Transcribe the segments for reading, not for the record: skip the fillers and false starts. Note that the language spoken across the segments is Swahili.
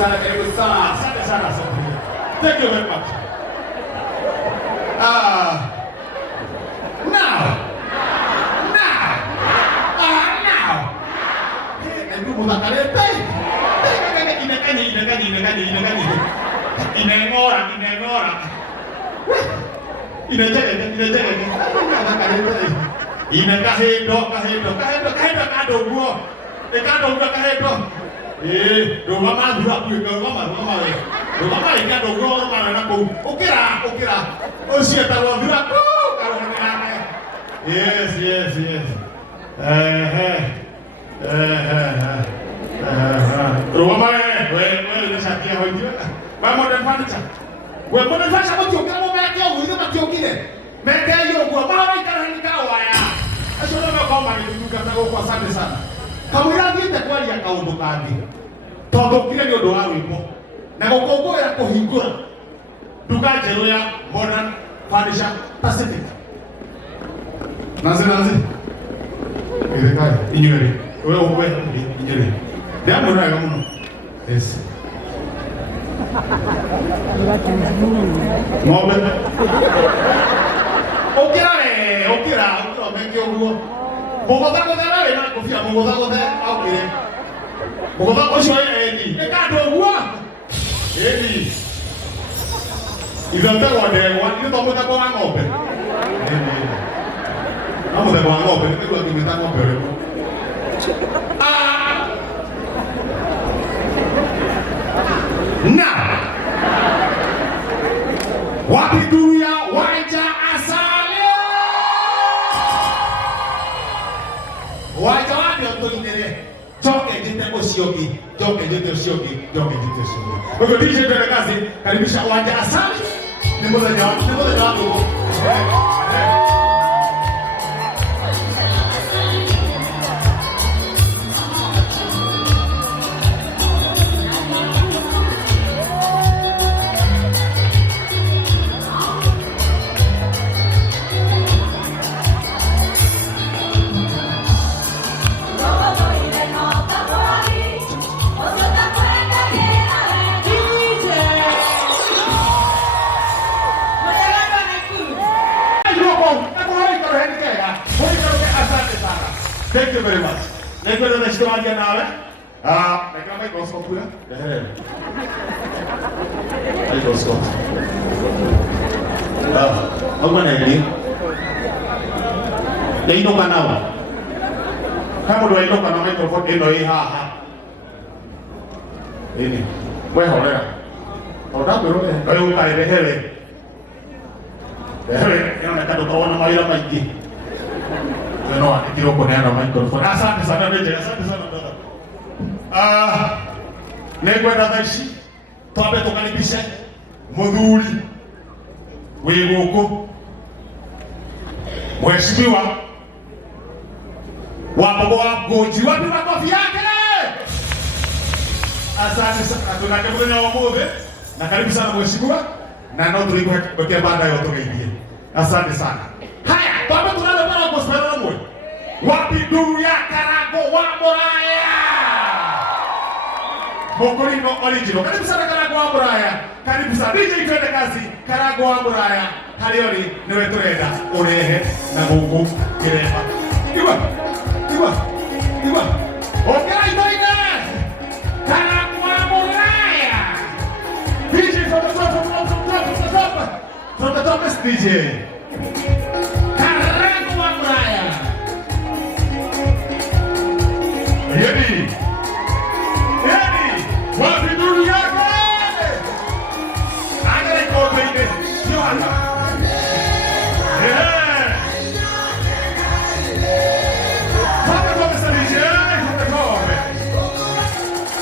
sana, karibu sana. Asante sana, asante. Thank you very much. Now. Ndio mtakaleta. Inengora. Do mama dura ku ko mama. Do mama ika do go mama na ko. Okira. O si ta wo dura ko. Yes. Rumah we sakia hoji. Ba modern furniture. We modern furniture mo tio kama me akio hu ma tio kile. Me ke yo go ba ba ikara ni ka wa ya. Aso no ko ma ni duka ta go kwa asante sana. Kama ira ngite kwa ya ka undu kandi. Todo kile ni odo awi po. Na go go ya ko hingura. Duka jero ya modern furniture Pacific. Naze. Ile kai inyere. Wewe inyere. Dia muna ya muno. Yes. Mobe. Okira, mengi oguo. Mogoda le na kofia, mogoda akire. Mogoda osho edi. E ka do oguo. Edi. Ibante wa ni to mo ta ko ngobe. Edi. Amo de wa ngobe, ni ko ki mi ta ngobe. Now, wapiduya waja asale. Waja wapi oto inere. Joke jite osioki. Kwa DJ tena kazi, karibisha waja asale. Nimoza jawabu. Thank you very much. Nekwenda na shikamoja nawe. Nakama iko soko ya. Iko soko. Ogwana ni. Ndio kanawa. Kama ndio ino kana microphone ino hii haha. Ini. Wewe horea. Odabero wewe ukaelewe. Inaonekana utaona maila maji. No, ndio kwa neno microphone. Asante sana Reje, asante sana dada. Nekwenda thaici twambe tukaribishe muthuri wi guku mheshimiwa wa Goji. Wapi makofi yake? Asante sana. Tunakabidhi wa move na karibu sana mheshimiwa, na ndio tulikuwa baada ya tukaingia. Asante sana. Haya, twambe tunale para gospel mwe. Wapiduya Karago wa Moraya. Mokorino original. Karibu sana Karago wa Moraya. Karibu sana DJ twende kazi. Karago wa Moraya. Halioni niwe turenda urehe na gugu kirema. Iwa. Ongera itoine. Karago wa Moraya. DJ from the top DJ. Karago wa Moraya. Yedi, wapi dulu yake? Agare kote ine, sio hata.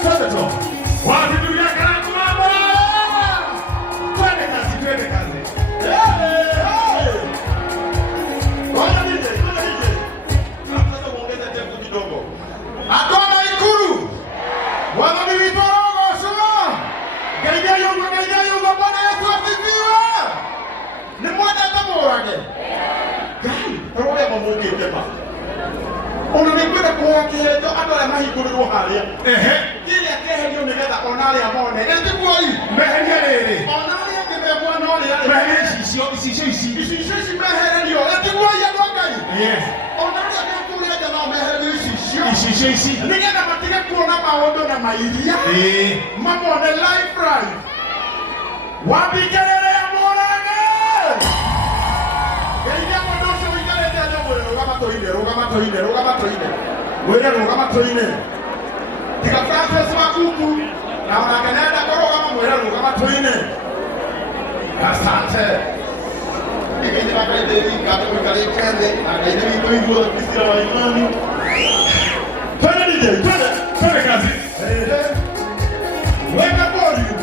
Sote to. Wapi dulu yake na kumama? Twende kazi. Wana DJ. Sasa muongeze tempo kidogo. Akona Ikuru. Wana militorogo sura. Gaidia yungo bwana yetu asifiwe. Ni mwana tamorage. Gai, tawole mamuke tema. ona nĩ kwenda kũhoya kĩheo andũ arĩa mahingũrĩrwo harĩa kĩrĩa kĩeherio nĩgetha ona arĩa mone ĩtiguoi meheria rĩrĩ ona arĩa angĩ memwana ũrĩa meheria icicio ici mehererio ĩtiguoi andũ a Ngai ona arĩa angĩ kũrĩa nja no mehererio icicio ici nĩgetha matige kuona maũndũ na mairia mamone life right wambingĩrĩre amũrage geithia mũndũ ũcio ũikarĩte nja mwĩre rũgama tũine mwĩre rũgama tũine tiga Francis Makuku na onake nenda kũrũgama mwĩre rũgama tũine asante Ngeithia makaithĩ wikate mũikarĩte thĩ na ngaithĩ witũ igũrũ Kristina wa imani twende DJ twende kazi weka volume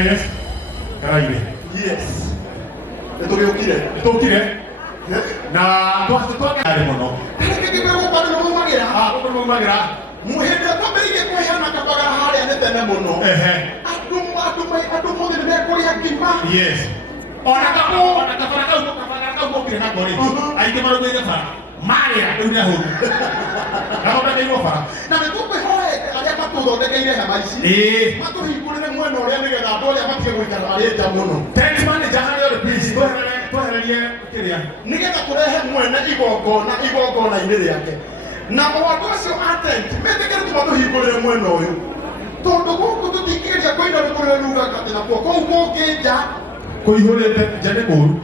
Yes. Karaine. Yes. Nitũkire. Na twake ari muno. Nĩkĩkĩ gũkwana mũmagira. Mũmagira. Mũhĩndĩ twambĩrĩirie kwĩhana kabagara harĩa nĩ tene mũno. Andũ mothe nĩ mekũrĩa ngima. Yes. Ona kabagara kau mokire na ngori. Aingĩ marũmĩrĩire bara. Marĩa rĩu nĩ ahũru. Gathondekeirwo bara. Na nĩtũkwĩhoya arĩa matũthondekeire hema ici. Matũhingũrĩre mwena ũrĩa nĩgetha andũ arĩa matige gũikara marĩ nja mũno. Tent manager harĩa ũrĩ please. Twehererie kĩrĩa. Nĩgetha tũrehe mwene igongona-inĩ rĩake. Na mũndũ ũcio a tent metĩkĩre tũmatũhingũrĩre mwena ũyũ. Tondũ gũkũ tũtingĩgeria kũina rũkũrĩre kwa uko geja kuihurite jane kuru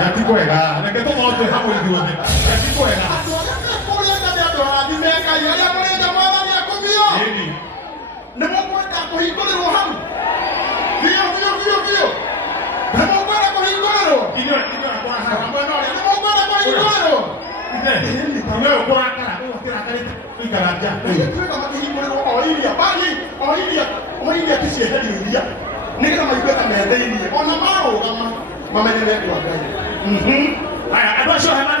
yati kwega na keto moto hamwe ithuothe yati kwega kũrĩa ngathĩ andũ arathi meka arĩa mũrenda mwathani akũmio nĩ mũkwenda kũhingũrĩrwo hau biũ nĩ mũkwenda kũhingũrĩrwo inyo akora haha mwena ũrĩa nĩ mũkwenda kũhingũrĩrwo inyo ũkũrakara ũkĩrakarĩte ũikara nja twĩka makĩhingũrĩrwo o iria tũcieherio iria nĩgetha maigue ta methĩirie ona marũgama mamenye wendo wa Ngai. Haya, andũ acio hema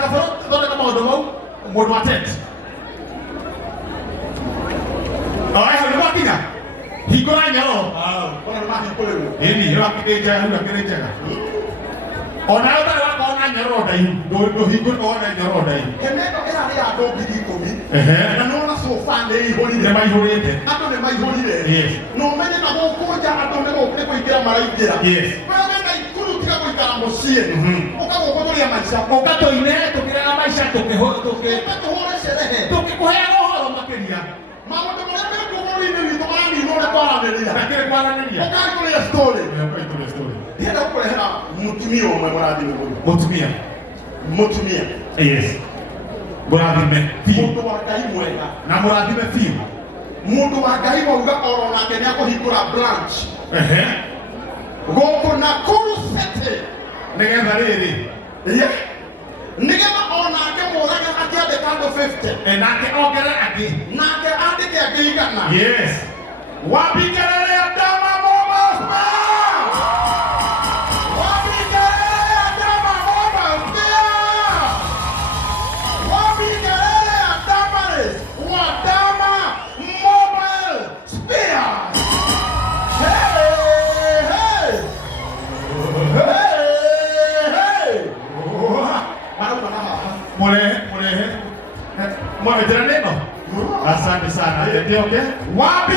kaboro thondeka maũndũ mau mũndũ wa tent. Haya, nĩ gwakinya hingũra nyoro. Ona mahingũrĩrwo. Ĩni wakĩrĩ njega. Ona ũtarĩ wakona nyoro ndaihu ndũhingũrĩrwo wona nyoro ndaihu. Kemendo ĩrarĩ ya andũ ngiri 10. Na nĩwona sofa nĩ ihũrire. Nĩ maihũrĩte. Andũ nĩ maihũrire. Yes. Na ũmenye na gũkũ nja andũ nĩ gũkĩrĩ kũingĩra maraingĩra. Yes. Wewe na ikuru tiga gũikara mũciĩ. Ũkagũkũria maica. Ũkatũine tũkĩraga maica tũkĩhũre sherehe. Tũkĩkũheaga ũhoro makĩria. Maũndũ marĩa mekũhũrĩire witũ maraninwo nĩ kwaranĩria. Nakĩrĩ kwaranĩria. Ũkagũria story. Ũkagũria story. Ndienda gũkũrehera mũtumia ũmwe mũrathime mũno. Mũtumia. Yes. Mũrathime biũ. Mũndũ wa Ngai mwega. Na mũrathime biũ. Mũndũ wa Ngai wauga oro nake nĩ akũhingũra branch. Gũkũ Nakuru City. Nĩgetha rĩrĩ. Nĩgetha onake mũrage akĩandĩka andũ 50. Nake ongere angĩ. Nake andĩke angĩ 100. Yes. Wapingerere Adama Mobile Spare. Wapingerere Adama Mobile Spare. Wapingerere Adama Mobile Spare. Mulehe. Mwameterana neno? Asante sana. Ndio, okay? Wapi